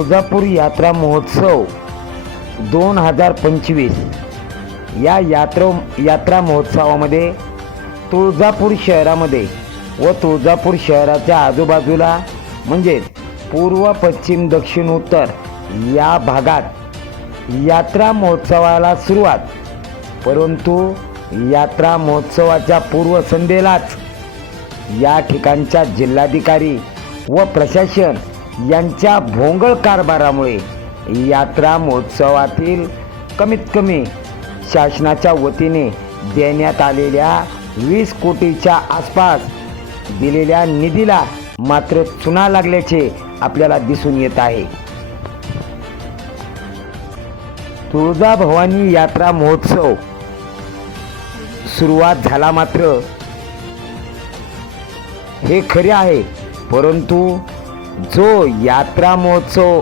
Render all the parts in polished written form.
तुळजापूर यात्रा महोत्सव 2025 या यात्रा महोत्सवामध्ये तुळजापूर शहरामध्ये व तुळजापूर शहराच्या आजूबाजूला म्हणजेच पूर्व पश्चिम दक्षिण उत्तर या भागात यात्रा महोत्सवाला सुरुवात, परंतु यात्रा महोत्सवाच्या पूर्वसंध्येलाच या ठिकाणच्या जिल्हाधिकारी व प्रशासन यांच्या भोंगळ कारभारामुळे यात्रा महोत्सवातील कमीत कमी शासनाच्या वतीने देण्यात आलेल्या 20 कोटीच्या आसपास दिलेल्या निधीला मात्र चुना लागल्याचे आपल्याला दिसून येत आहे. तुळजाभवानी यात्रा महोत्सव सुरुवात झाला मात्र हे खरे आहे, परंतु जो यात्रा महोत्सव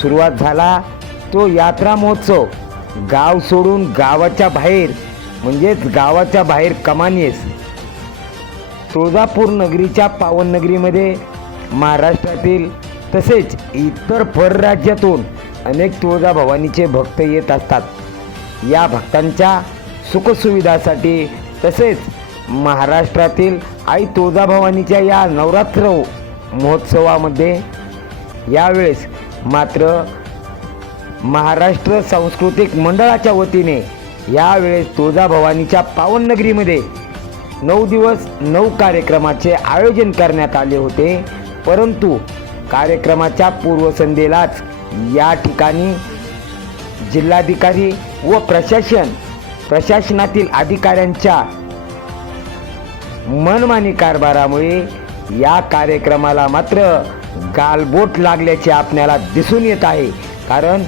सुरुवात झाला तो यात्रा महोत्सव गाव सोडून गावाच्या बाहेर म्हणजेच गावाच्या बाहेर कमानीस तुळजापूर नगरीच्या पावन नगरीमध्ये महाराष्ट्रातील तसेच इतर परराज्यातून अनेक तुळजाभवानीचे भक्त येत असतात. या भक्तांच्या सुखसुविधासाठी तसेच महाराष्ट्रातील आई तुळजाभवानीच्या या नवरात्र महोत्सवामध्ये यावेळेस मात्र महाराष्ट्र सांस्कृतिक मंडळाच्या वतीने यावेळेस तुळजाभवानीच्या पावन नगरीमध्ये 9 दिवस 9 कार्यक्रमाचे आयोजन करण्यात आले होते. परंतु कार्यक्रमाच्या पूर्वसंध्येलाच या ठिकाणी जिल्हाधिकारी व प्रशासनातील अधिकाऱ्यांच्या मनमानी कारभारामुळे या कार्यक्रमाला मात्र गालबोट लागल्याचे आपल्याला दिसून येत आहे. कारण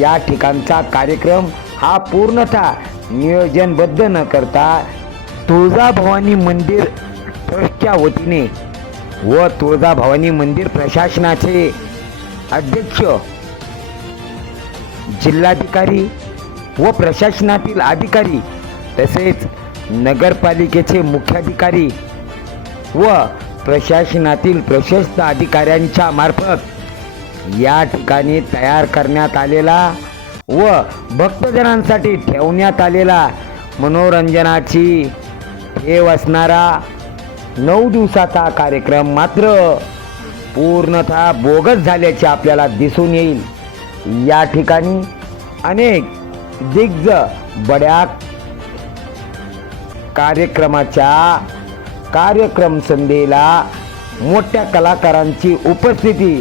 या ठिकाणचा कार्यक्रम हा पूर्णतः नियोजनबद्ध न करता तुळजाभवानी मंदिर ट्रस्टच्या वतीने व तुळजाभवानी मंदिर प्रशासनाचे अध्यक्ष, जिल्हाधिकारी व प्रशासनातील अधिकारी तसेच नगरपालिकेचे मुख्याधिकारी व प्रशासनातील प्रशस्त अधिकाऱ्यांच्या मार्फत या ठिकाणी तयार करण्यात आलेला व भक्तजनांसाठी ठेवण्यात आलेला मनोरंजनाची ठेव असणारा 9 दिवसाचा कार्यक्रम मात्र पूर्णतः बोगस झाल्याचे आपल्याला दिसून येईल. या ठिकाणी अनेक दिग्गज बड्या कार्यक्रम संध्येला मोठ्या कलाकारांची उपस्थिती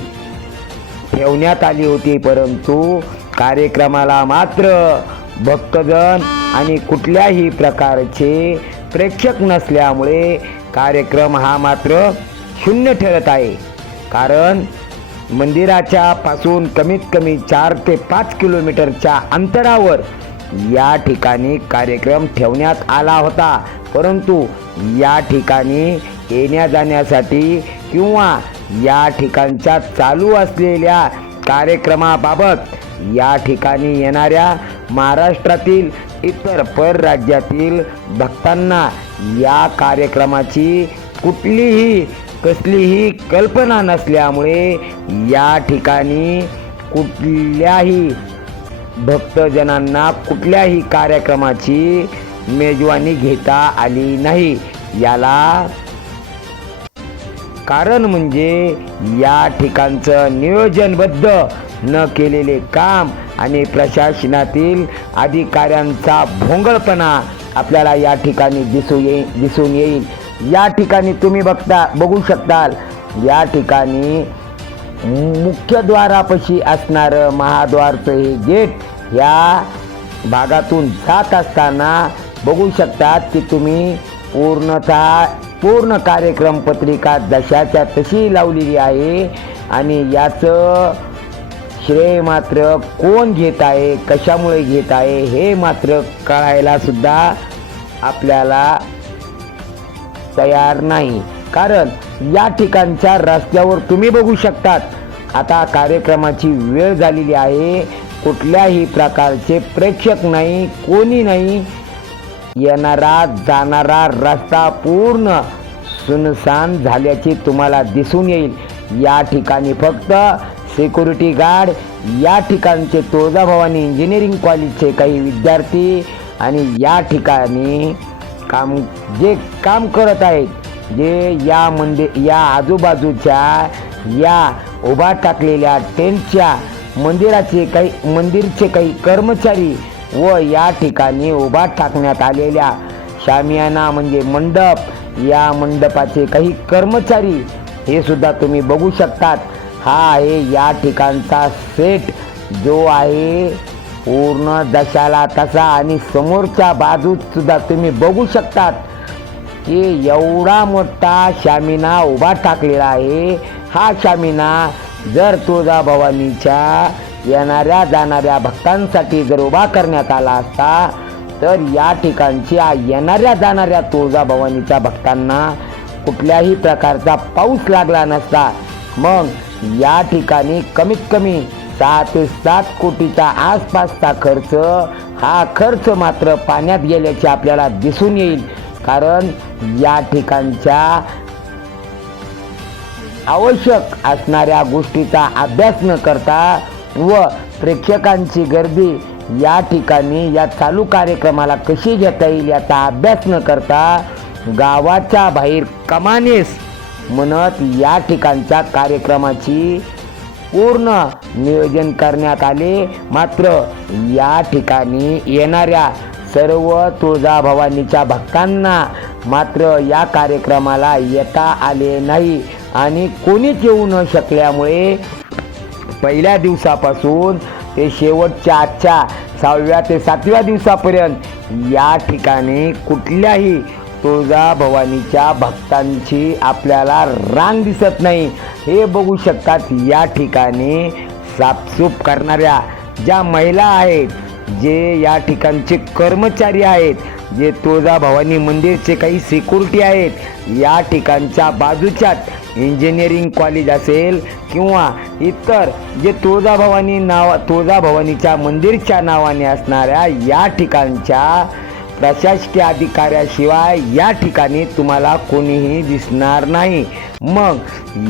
ठेवण्यात आली होती, परंतु कार्यक्रमाला मात्र भक्तजन आणि कुठल्याही प्रकारचे प्रेक्षक नसल्यामुळे कार्यक्रम हा मात्र शून्य ठरत आहे. कारण मंदिराच्या पासून कमीत कमी 4 ते 5 किलोमीटरच्या अंतरावर या ठिकाणी कार्यक्रम ठेवण्यात आला होता, परंतु या ठिकाणी येण्या जाण्यासाठी किंवा या ठिकाणच्या चालू असलेल्या कार्यक्रमाबाबत या ठिकाणी येणाऱ्या महाराष्ट्रातील इतर परराज्यातील भक्तांना या कार्यक्रमाची कसलीही कल्पना नसल्यामुळे या ठिकाणी कुठल्याही भक्तजनांना कुठल्याही कार्यक्रमाची मेजवानी घेता आली नाही. याला कारण म्हणजे या ठिकाणचं नियोजनबद्ध न केलेले काम आणि प्रशासनातील अधिकाऱ्यांचा भोंगळपणा आपल्याला या ठिकाणी दिसून येईल. या ठिकाणी तुम्ही बघू शकताल, या ठिकाणी मुख्यद्वारापाशी असणारं महाद्वारचं हे गेट या भागातून जात असताना बघू शकतात की तुम्ही पूर्ण कार्यक्रम पत्रिका जशाच्या तशी लावलेली आहे आणि याचं श्रेय मात्र कोण घेत आहे, कशामुळे घेत आहे हे मात्र कळायला सुद्धा आपल्याला तयार नाही. कारण या ठिकाणच्या रस्त्यावर तुम्ही बघू शकतात, आता कार्यक्रमाची वेळ झालेली आहे, कुठल्याही प्रकारचे प्रेक्षक नाही, कोणी नाही, येणारा जाणारा रस्ता पूर्ण सुनसान झाल्याचे तुम्हाला दिसून येईल. या ठिकाणी फक्त सिक्युरिटी गार्ड या ठिकाणचे तुळजाभवानी इंजिनिअरिंग कॉलेजचे काही विद्यार्थी आणि या ठिकाणी जे काम करत आहेत, जे या आजूबाजूच्या या उभा टाकलेल्या टेंटच्या मंदिरचे काही कर्मचारी व या ठिकाणी उभा टाकण्यात आलेल्या शामियाना म्हणजे मंडप, या मंडपाचे काही कर्मचारी हे सुद्धा तुम्ही बघू शकतात. हा आहे या ठिकाणचा सेट जो आहे पूर्ण जशाला तसा. आणि समोरच्या बाजूत सुद्धा तुम्ही बघू शकतात की एवढा मोठा शामिना उभा टाकलेला आहे. हा शामिना जर तुळजाभवानीच्या येणाऱ्या जाणाऱ्या भक्तांसाठी जर उभा करण्यात आला असता तर या ठिकाणच्या येणाऱ्या जाणाऱ्या तुळजाभवानीच्या भक्तांना कुठल्याही प्रकारचा पाऊस लागला नसता. मग या ठिकाणी कमीत कमी 6 ते 7 कोटीच्या आसपासचा खर्च, हा खर्च मात्र पाण्यात गेल्याचे आपल्याला दिसून येईल. कारण या ठिकाणच्या आवश्यक असणाऱ्या गोष्टीचा अभ्यास न करता व प्रेक्षकांची गर्दी या ठिकाणी या चालू कार्यक्रमाला कशी घेता येईल याचा अभ्यास न करता गावाच्या बाहेर कमानेस म्हणत या ठिकाणच्या कार्यक्रमाची पूर्ण नियोजन करण्यात आले. मात्र या ठिकाणी येणाऱ्या सर्व तुळजाभवानीच्या भक्तांना मात्र या कार्यक्रमाला येता आले नाही आणि कोणीच येऊ न शकल्यामुळे पहिल्या दिवसापासून ते शेवटच्या आजच्या 6व्या ते 7व्या दिवसापर्यंत या ठिकाणी कुठल्याही तुळजाभवानीच्या भक्तांची आपल्याला रांग दिसत नाही. हे बघू शकतात या ठिकाणी साफसूफ करणाऱ्या ज्या महिला आहेत, जे या ठिकाणचे कर्मचारी आहेत, जे तुळजाभवानी मंदिरचे काही सिक्युरिटी आहेत, या ठिकाणच्या बाजूच्याच इंजिनिअरिंग कॉलेज असेल किंवा इतर जे तुळजाभवानीच्या मंदिरच्या नावाने असणाऱ्या या ठिकाणच्या प्रशासकीय अधिकाऱ्याशिवाय या ठिकाणी तुम्हाला कोणीही दिसणार नाही. मग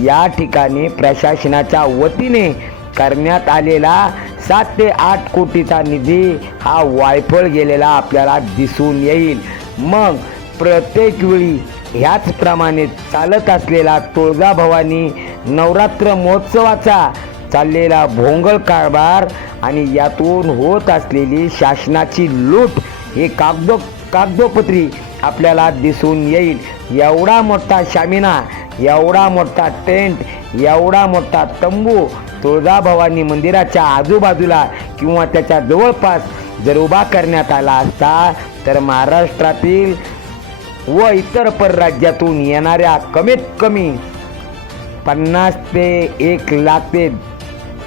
या ठिकाणी प्रशासनाच्या वतीने करण्यात आलेला 7 ते 8 कोटीचा निधी हा वायफळ गेलेला आपल्याला दिसून येईल. मग प्रत्येक वेळी ह्याचप्रमाणे चालत असलेला तुळजाभवानी नवरात्र महोत्सवाचा चाललेला भोंगळ कारभार आणि यातून होत असलेली शासनाची लूट हे कागदोपत्री आपल्याला दिसून येईल. एवढा मोठा शामिना, एवढा मोठा टेंट, एवढा मोठा तंबू तुळजाभवानी मंदिराच्या आजूबाजूला किंवा त्याच्या जवळपास जर उभा करण्यात आला असता तर महाराष्ट्रातील व इतर परराज्यातून येणाऱ्या कमीत कमी 50 ते 1 लाख ते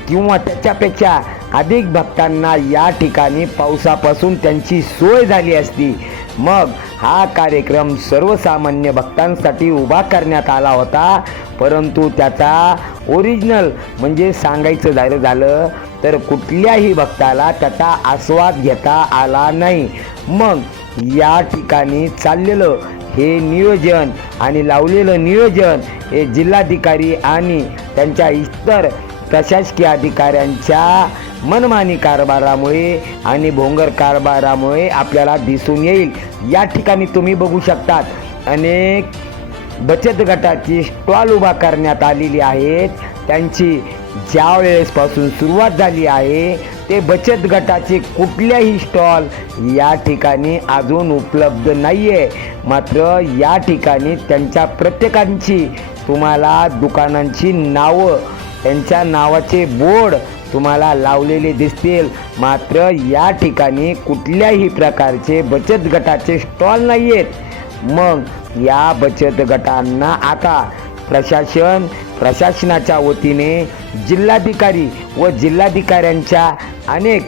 किंवा त्याच्यापेक्षा अधिक भक्तांना या ठिकाणी पावसापासून त्यांची सोय झाली असती. मग हा कार्यक्रम सर्वसामान्य भक्तांसाठी उभा करण्यात आला होता, परंतु त्याचा ओरिजिनल म्हणजे सांगायचं झालं तर कुठल्याही भक्ताला त्याचा आस्वाद घेता आला नाही. मग या ठिकाणी चाललेलं हे नियोजन आणि लावलेलं नियोजन हे जिल्हाधिकारी आणि त्यांच्या इतर प्रशासकीय अधिकाऱ्यांच्या मनमानी कारभारामुळे आणि भोंगर कारभारामुळे आपल्याला दिसून येईल. या ठिकाणी तुम्ही बघू शकतात अनेक बचत गटाची स्टॉल उभा करण्यात आलेली आहेत. त्यांची ज्या वेळेसपासून सुरुवात झाली आहे ते बचत गटाचे कुठल्याही स्टॉल या ठिकाणी अजून उपलब्ध नाही आहे. मात्र या ठिकाणी त्यांच्या प्रत्येकांची तुम्हाला दुकानांची नावं, त्यांच्या नावाचे बोर्ड तुम्हाला लावलेले दिसतील. मात्र या ठिकाणी कुठल्याही प्रकारचे बचत गटाचे स्टॉल नाही आहेत. मग या बचत गटांना आता प्रशासनाच्या वतीने जिल्हाधिकारी व जिल्हाधिकाऱ्यांच्या अनेक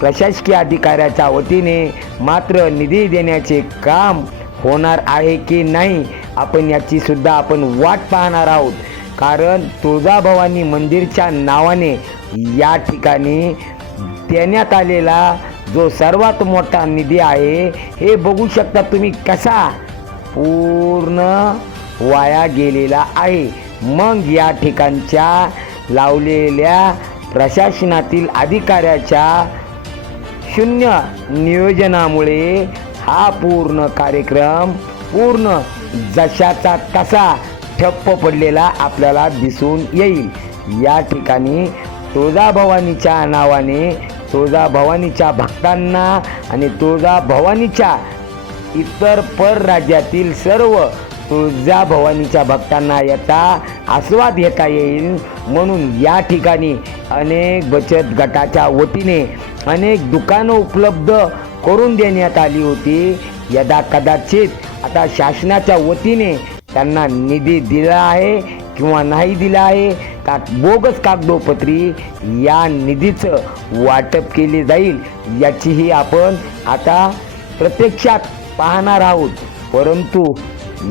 प्रशासकीय अधिकाऱ्याच्या वतीने मात्र निधी देण्याचे काम होणार आहे की नाही आपण याची सुद्धा आपण वाट पाहणार आहोत. कारण तुळजाभवानी मंदिरच्या नावाने या ठिकाणी देण्यात आलेला जो सर्वात मोठा निधी आहे हे बघू शकता तुम्ही कसा पूर्ण वाया गेलेला आहे. मग या ठिकाणच्या लावलेल्या प्रशासनातील अधिकाऱ्याच्या शून्य नियोजनामुळे हा पूर्ण कार्यक्रम पूर्ण जशाचा तसा ठप्प पडलेला आपल्याला दिसून येईल. या ठिकाणी तुळजाभवानीच्या नावाने तुळजाभवानीच्या भक्तांना आणि तुळजाभवानीच्या इतर परराज्यातील सर्व तुळजाभवानीच्या भक्तांना याचा आस्वाद घेता येईल म्हणून या ठिकाणी अनेक बचत गटाच्या वतीने अनेक दुकानं उपलब्ध करून देण्यात आली होती. यदा कदाचित आता शासनाच्या वतीने त्यांना निधी दिला आहे किंवा नाही दिला आहे का बोगस कागदोपत्री या निधीचं वाटप केले जाईल याचीही आपण आता प्रत्यक्षात पाहणार आहोत. परंतु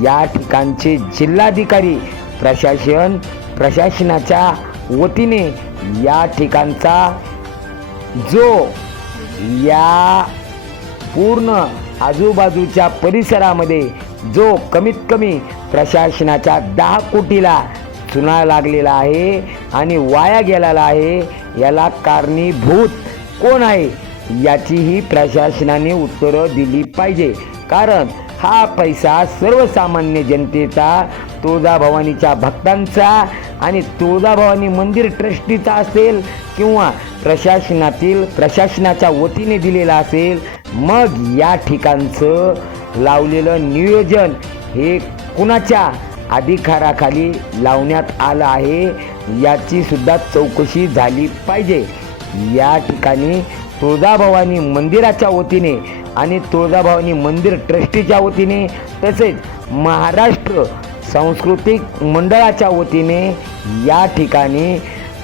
या ठिकाणचे जिल्हाधिकारी प्रशासनाच्या वतीने या ठिकाणचा जो या पूर्ण आजूबाजूच्या परिसरामध्ये जो कमीत कमी प्रशासनाच्या 10 कोटीला चुना लागलेला आहे आणि वाया गेलेला आहे, याला कारणीभूत कोण आहे याचीही प्रशासनाने उत्तरं दिली पाहिजे. कारण हा पैसा सर्वसामान्य जनतेचा, तुळजाभवानीच्या भक्तांचा आणि तुळजाभवानी मंदिर ट्रस्टीचा असेल किंवा प्रशासनाच्या वतीने दिलेला असेल. मग या ठिकाणचं लावलेलं नियोजन हे कुणाच्या अधिकाराखाली लावण्यात आलं आहे याची सुद्धा चौकशी झाली पाहिजे. या ठिकाणी तुळजाभवानी मंदिराच्या वतीने आणि तुळजाभवानी मंदिर ट्रस्टीच्या वतीने तसेच महाराष्ट्र सांस्कृतिक मंडळाच्या वतीने या ठिकाणी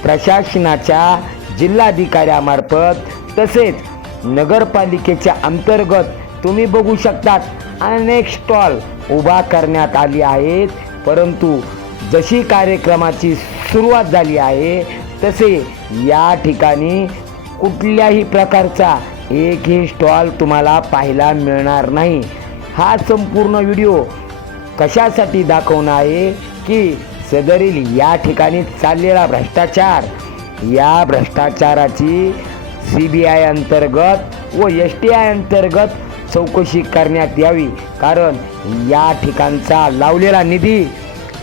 प्रशासनाच्या जिल्हाधिकाऱ्यामार्फत तसेच नगरपालिकेच्या अंतर्गत तुम्ही बघू शकतात अनेक स्टॉल उभा करण्यात आली आहेत. परंतु जशी कार्यक्रमाची सुरुवात झाली आहे तसे या ठिकाणी कुठल्याही प्रकारचा एकही स्टॉल तुम्हाला पाहायला मिळणार नाही. हा संपूर्ण व्हिडिओ कशासाठी दाखवणं आहे की सदरील या ठिकाणी चाललेला भ्रष्टाचार, या भ्रष्टाचाराची CBI अंतर्गत व STI अंतर्गत चौकशी करण्यात यावी. कारण या ठिकाणचा लावलेला निधी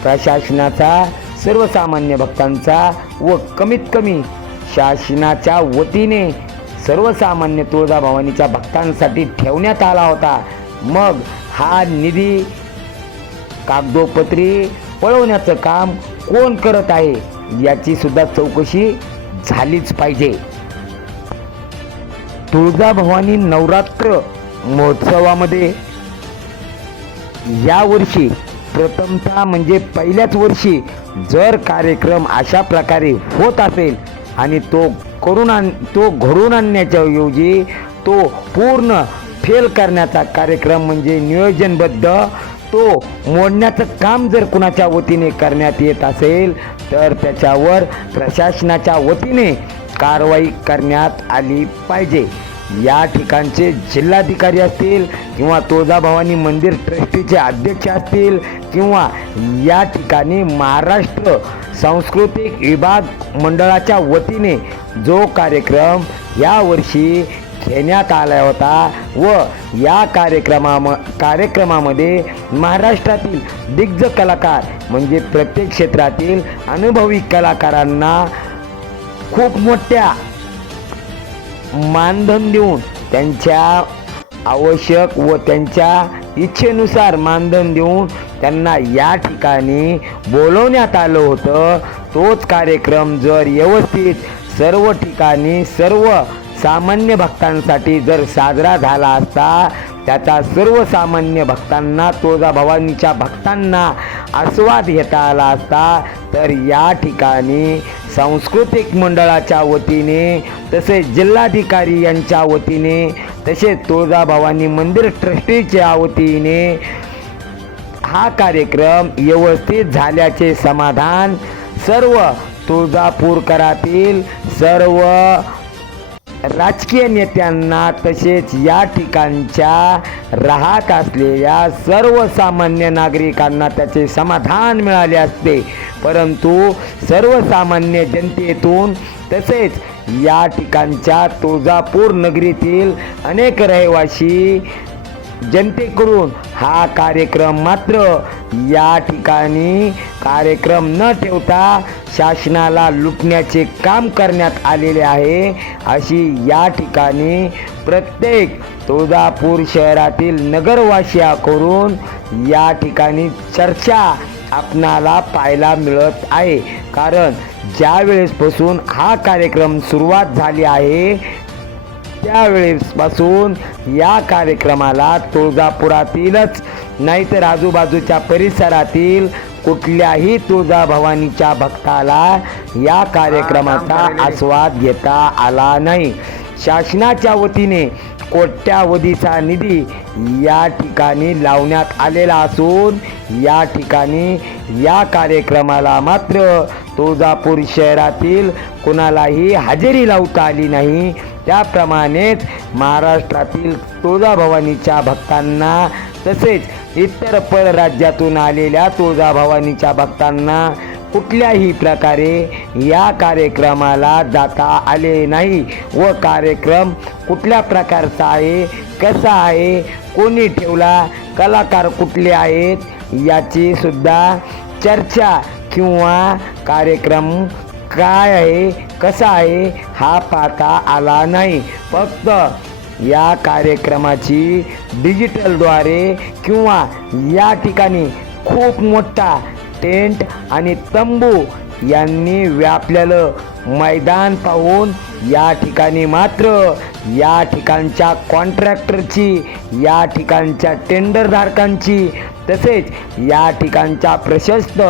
प्रशासनाचा, सर्वसामान्य भक्तांचा व कमीत कमी शासनाच्या वतीने सर्वसामान्य तुळजाभवानीच्या भक्तांसाठी ठेवण्यात आला होता. मग हा निधी कागदोपत्री पळवण्याचं काम कोण करत आहे याची सुद्धा चौकशी झालीच पाहिजे. तुळजाभवानी नवरात्र महोत्सवामध्ये यावर्षी प्रथमतः म्हणजे पहिल्याच वर्षी जर कार्यक्रम अशा प्रकारे होत असेल आणि तो घडून आणण्याच्या ऐवजी तो पूर्ण फेल करण्याचा कार्यक्रम म्हणजे नियोजनबद्ध तो मोडण्याचं काम जर कुणाच्या वतीने करण्यात येत असेल तर त्याच्यावर प्रशासनाच्या वतीने कारवाई करण्यात आली पाहिजे. या ठिकाणचे जिल्हाधिकारी असतील किंवा तुळजाभवानी मंदिर ट्रस्टीचे अध्यक्ष असतील किंवा या ठिकाणी महाराष्ट्र सांस्कृतिक विभाग मंडळाच्या वतीने जो कार्यक्रम यावर्षी घेण्यात आला होता व या कार्यक्रमामध्ये महाराष्ट्रातील दिग्गज कलाकार म्हणजे प्रत्येक क्षेत्रातील अनुभवी कलाकारांना खूप मोठ्या मानधन देऊन त्यांच्या आवश्यक व त्यांच्या इच्छेनुसार मानधन देऊन त्यांना या ठिकाणी बोलवण्यात आलं होतं. तोच कार्यक्रम जर व्यवस्थित सर्व ठिकाणी सर्व सामान्य भक्तांसाठी जर साजरा झाला असता, त्याचा सर्वसामान्य भक्तांना, तुळजाभवानीच्या भक्तांना आस्वाद घेता आला असता, तर या ठिकाणी सांस्कृतिक मंडळाच्या वतीने तसेच जिल्हाधिकारी यांच्या वतीने तसेच तुळजाभवानी मंदिर ट्रस्टीच्या वतीने हा कार्यक्रम व्यवस्थित झाल्याचे समाधान सर्व तुळजापूरकरातील सर्व राजकीय नेत्यांना तसेच या ठिकाणच्या राहत असलेल्या सर्वसामान्य नागरिकांना त्याचे समाधान मिळाले असते. परंतु सर्वसामान्य जनतेतून तसेच या ठिकाणच्या तुळजापूर नगरीतील अनेक रहिवासी जनतेकडून हा कार्यक्रम मात्र या ठिकाणी कार्यक्रम न ठेवता शासनाला लुटण्याचे काम करण्यात आलेले आहे, अशी या ठिकाणी प्रत्येक तुळजापूर शहरातील नगरवासियांकडून या ठिकाणी चर्चा आपणाला पाहायला मिळत आहे. कारण ज्या वेळेसपासून हा कार्यक्रम सुरुवात झाली आहे त्यावेळेसपासून या कार्यक्रमाला तुळजापुरातीलच नाहीतर आजूबाजूच्या परिसरातील कुठल्याही तुळजाभवानीच्या भक्ताला या कार्यक्रमाचा आस्वाद घेता आला नाही. शासनाच्या वतीने कोट्यावधीचा निधी या ठिकाणी लावण्यात आलेला असून या ठिकाणी या कार्यक्रमाला मात्र तुळजापूर शहरातील कुणालाही हजेरी लावता आली नाही. त्याप्रमाणेच महाराष्ट्रातील तुळजाभवानीच्या भक्तांना तसेच इतर परराज्यातून आलेल्या तुळजाभवानीच्या भक्तांना कुठल्याही प्रकारे या कार्यक्रमाला जाता आले नाही व कार्यक्रम कुठल्या प्रकारचा आहे, कसा आहे, कोणी ठेवला, कलाकार कुठले आहेत याची सुद्धा चर्चा किंवा कार्यक्रम काय आहे, कसा आहे हा पाहता आला नाही. फक्त या कार्यक्रमाची डिजिटलद्वारे किंवा या ठिकाणी खूप मोठा टेंट आणि तंबू यांनी व्यापलेलं मैदान पाहून या ठिकाणी मात्र या ठिकाणच्या कॉन्ट्रॅक्टरची, या ठिकाणच्या टेंडरधारकांची तसेच या ठिकाणच्या प्रशस्त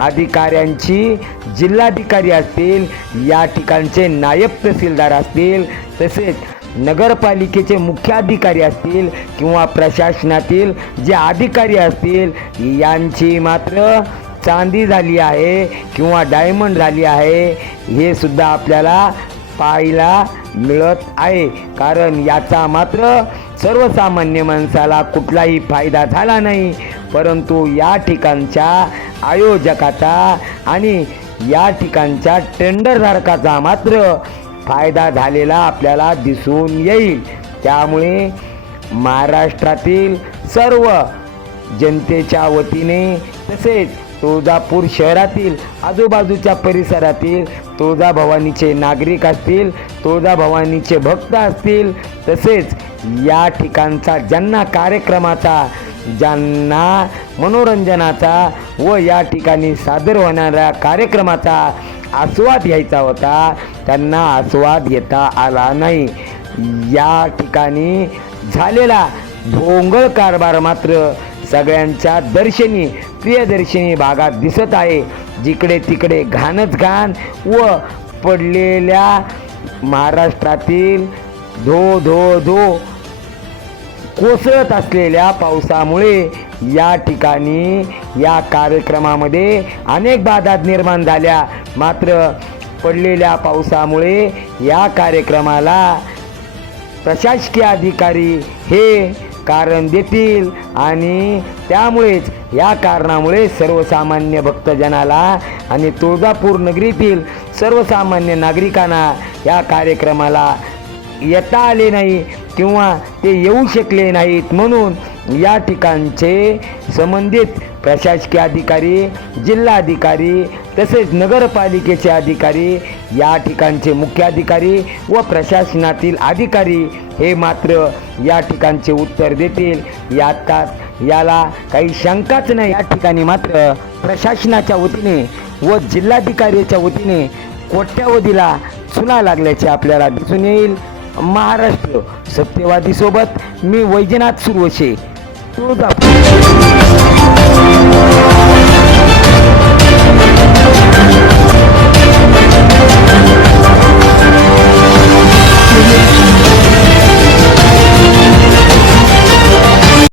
अधिकाऱ्यांची, जिल्हाधिकारी असतील, या ठिकाणचे नायब तहसीलदार असतील, तसेच नगरपालिकेचे मुख्याधिकारी असतील किंवा प्रशासनातील जे अधिकारी असतील यांची मात्र चांदी झाली आहे किंवा डायमंड झाली आहे हे सुद्धा आपल्याला पाहायला मिळत आहे. कारण याचा मात्र सर्वसामान्य माणसाला कुठलाही फायदा झाला नाही, परंतु या ठिकाणच्या आयोजकाचा आणि या ठिकाणच्या टेंडरधारकाचा मात्र फायदा झालेला आपल्याला दिसून येईल. त्यामुळे महाराष्ट्रातील सर्व जनतेच्या वतीने तसेच तुळजापूर शहरातील आजूबाजूच्या परिसरातील तुळजाभवानीचे नागरिक असतील, तुळजाभवानीचे भक्त असतील, तसेच या ठिकाणचा ज्यांना कार्यक्रमाचा, ज्यांना मनोरंजनाचा व या ठिकाणी सादर होणाऱ्या कार्यक्रमाचा आस्वाद घ्यायचा होता त्यांना आस्वाद घेता आला नाही. या ठिकाणी झालेला भोंगळ कारभार मात्र सगळ्यांच्या दर्शनी, प्रियदर्शनी भागात दिसत आहे. जिकडे तिकडे घाणच घाण व पडलेल्या महाराष्ट्रातील धो धो धो कोसळत असलेल्या पावसामुळे या ठिकाणी या कार्यक्रमामध्ये अनेक बाधा निर्माण झाल्या. मात्र पडलेल्या पावसामुळे या कार्यक्रमाला प्रशासकीय अधिकारी हे कारण देतील आणि त्यामुळेच या कारणामुळे सर्वसामान्य भक्तजनाला आणि तुळजापूर नगरीतील सर्वसामान्य नागरिकांना या कार्यक्रमाला येता आले नाही किंवा ते येऊ शकले नाहीत. म्हणून या ठिकाणचे संबंधित प्रशासकीय अधिकारी, जिल्हाधिकारी तसेच नगरपालिकेचे अधिकारी, या ठिकाणचे मुख्याधिकारी व प्रशासनातील अधिकारी हे मात्र या ठिकाणचे उत्तर देतील याला काही शंकाच नाही. या ठिकाणी मात्र प्रशासनाच्या वतीने व जिल्हाधिकाऱ्याच्या वतीने कोट्यावधीला चुना लागल्याचे आपल्याला दिसून येईल. महाराष्ट्र सत्यवादी सोबत मी वैजनाथ सुरवशे, तुळजापूर.